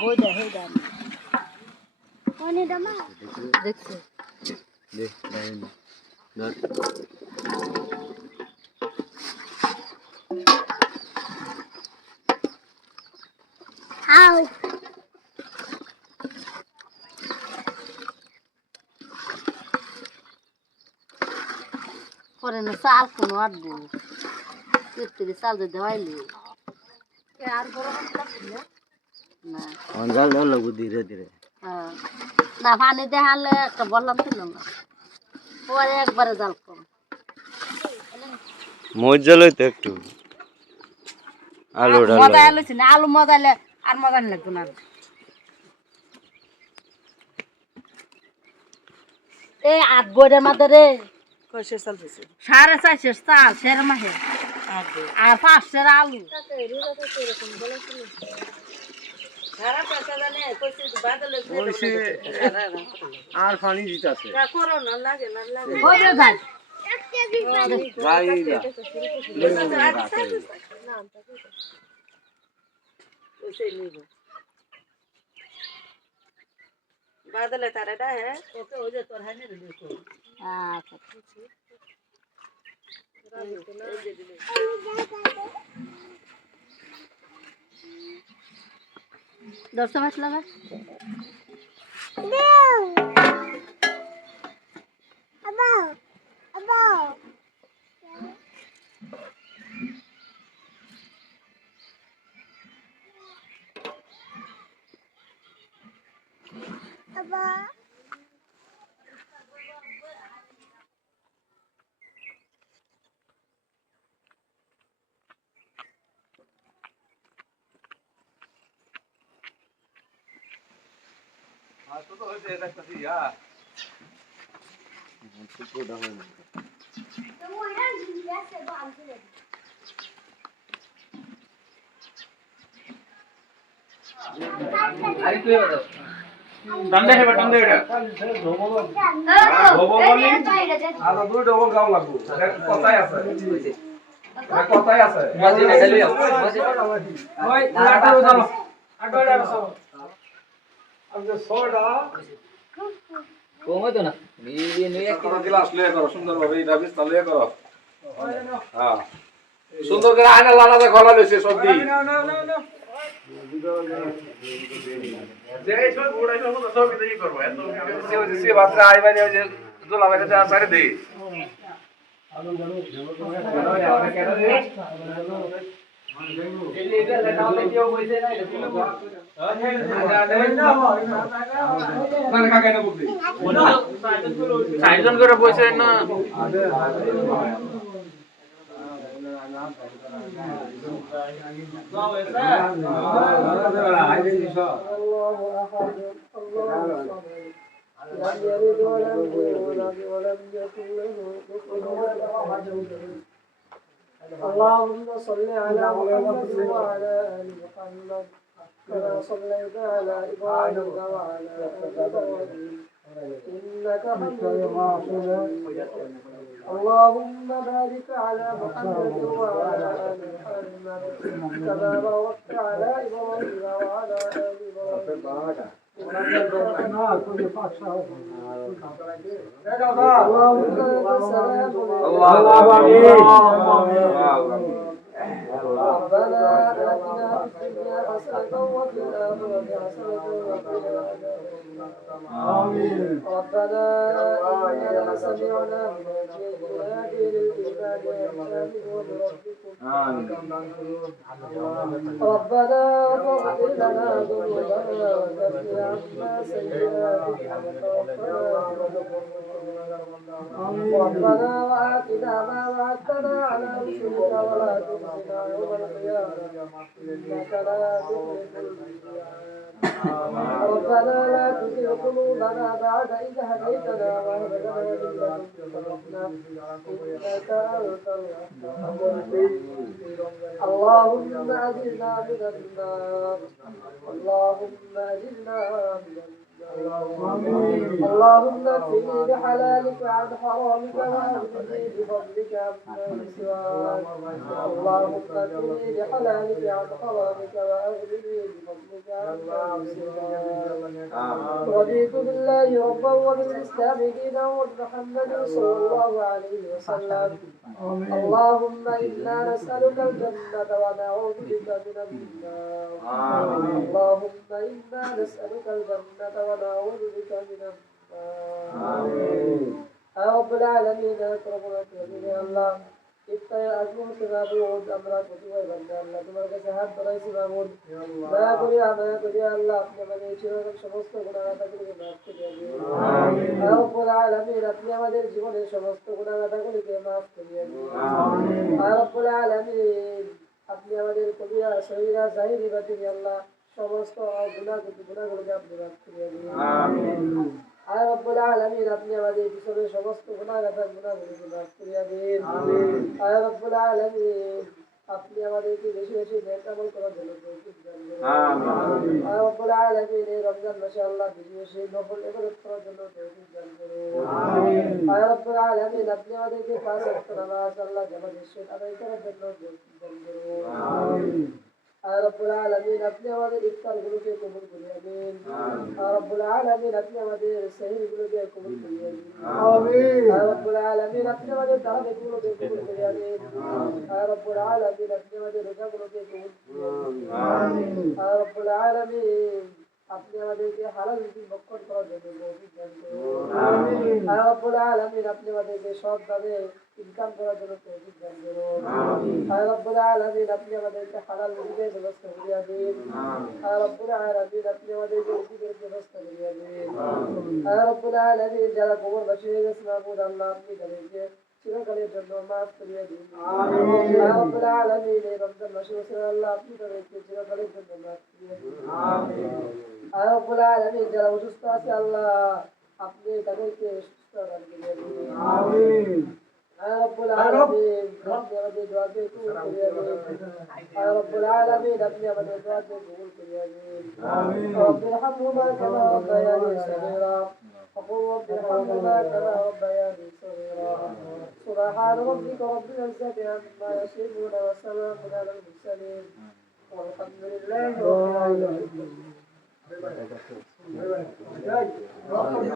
বইটা হয়ে যান দেখছি পরে না চাল কোনো আটবো তেত্রিশ চাল যদি হয়নি আর বড় না অঞ্জাল লাগবো ধীরে ধীরে। না পানি দেখালে একটা বললাম ছিল না পরে একবারে জাল কম মজ্জা লইতো একটু আলু মজা লইছি না আলু মজা আর মজা লাগতো না এই ৮ বইয়ের মাঝে সাড়ে 400 চাল সের মাসে আর 500 আলু আর পানি দিতেছে বাদলে তারে দা হে ওকে ওই যে তোর হানে দিছো আচ্ছা দশ মাস লাগা Tanda hai tanda ida. Dobobali. Ada dui dobol gaun lagbo. Kotai ase. Kotai ase. Maji na geli. Maji. Oi, lata udalo. Ato ida so. Ab je soda. Komo to na. Bibi ne ek koro gilas le karo sundar bhabe ida bis tale karo. Ha. Sundar kore aina lana da khola loise sobdi. No. Jai so buda so to so bidai korbo eto se batra ai bani je zola bani da sare de alu jalo সাইজন করে বসে না اللهم صل على محمد وعلى آل محمد كما صليت على إبراهيم وعلى آل إبراهيم إنك حميد مجيد اللهم بارك على محمد وعلى آل محمد كما باركت على إبراهيم وعلى آل إبراهيم ربنا آتنا في الدنيا حسنة وفي الآخرة حسنة وقنا عذاب النار ربنا إننا سمعنا مناديا ينادي للإيمان أن آمنوا بربكم ربنا فاغفر لنا ذنوبنا وكفر عنا سيئاتنا ربنا وآتنا ما وعدتنا على رسلك ولا تخزنا يوم القيامة إنك لا تخلف الميعاد ربنا لا تزغ قلوبنا بعد بعد إذ هديتنا وهب لنا من لدنك رحمة إنك أنت الوهاب اللهم أجرنا من النار اللهم أجرنا من النار اللهم اكفني بحلالك عن حرامك واغنني بفضلك عمن سواك اللهم اكفني بحلالك عن حرامك واغنني بفضلك عمن سواك رضيت بالله ربا وبالاسلام دينا وبمحمد صلى الله عليه وسلم اللهم انا نسالك الجنه ونعوذ بك من النار اللهم انا نسالك الجنه ونعوذ بك من النار يا رب العالمين يا اكرم الاكرمين يا الله ইফতারের আগ মুহূর্তে মাবুদ আমরা প্রতিবার বান্দা আল্লাহ তোমার কাছে হাত বাড়াইছি মাবুদ দয়া করিয়া আল্লাহ আপনি আমাদের চিরকাল সমস্ত গুনাহগুলোকে মাফ করে দিন আমিন ইয়া রাব্বুল আলামিন আপনি আমাদের জীবনের সমস্ত গুনাহগুলোকে মাফ করে দিন আমিন ইয়া রাব্বুল আলামিন আপনি আমাদের কবিরা সগীরা জাহিরি বাতিনি আল্লাহ সমস্ত গুনাহগুলোকে আপনি মাফ করে দিন আমিন আয় রব্বুল আলামিন আপনি আমাদের পিছনের সমস্ত গুনাহগুলোকে মাফ করে দিন আমিন আয় রব্বুল আলামিন আপনি আমাদেরকে বেশি বেশি নেক আমল করার জন্য তৌফিক দান করুন আমিন আয় রব্বুল আলামিন এই রমজান মাসে আল্লাহ বেশি বেশি নফল ইবাদত করার জন্য তৌফিক দান করুন আমিন আয় রব্বুল আলামিন আপনি আমাদেরকে পাঁচ ওয়াক্ত নামাজ আল্লাহ জামাতের সাথে আদায় করার জন্য তৌফিক দান করুন আমিন আয় রব্বুল আলামিন আপনি আমাদের ইফতারগুলোকে কবুল করিয়া দিন আয় রব্বুল আলামিন আপনি আমাদের সেহরিগুলোকে কবুল করিয়া দিন আমিন আয় রব্বুল আলামিন আপনি আমাদের তারাবিগুলোকে কবুল করিয়া দিন আয় রব্বুল আলামিন আপনি আমাদের রোজাগুলোকে কবুল করিয়া দিন আমিন আয় রব্বুল আলামিন আপনি আমাদেরকে হালাল রুজি ভক্ষণ করার জন্য তৌফিক দান করুন আমিন আয় রব্বুল আলামিন আপনি আমাদেরকে সৎভাবে ইনকাম করার জন্য তৌফিক দান করুন আমিন আয় রব্বুল আলামিন আপনি আমাদেরকে হালাল রুজির ব্যবস্থা করিয়া দিন আয় রব্বুল আলামিন আপনি আমাদেরকে রুজির ব্যবস্থা করিয়া দিন আয় রব্বুল আলামিন যারা কবরবাসী হয়ে গেছে মাবুদ আল্লাহ আপনি তাদেরকে চিরকালের জন্য মাফ করিয়া দিন আমিন আয় রব্বুল আলামিন এই রমজান মাসে আল্লাহ আপনি তাদেরকে চিরকালের জন্য মাফ করিয়া দিন আমিন আয় রব্বুল আলামিন যারা অসুস্থ আছে আল্লাহ আপনি তাদেরকে সুস্থ দান করিয়া দিন আমিন আয় রব্বুল আলামিন আপনি আমাদের দোয়াকে কবুল করিয়া দিন আয় রব্বুল আলামিন আপনি আমাদের দোয়াকে কবুল করিয়া দিন আমিন রব্বি রহমহুমা কামা রাব্বায়ানি সগীরা وقل رب ارحمهما كما ربياني صغيرا سبحان ربك رب العزة عما يصفون وسلام على المرسلين والحمد لله رب العالمين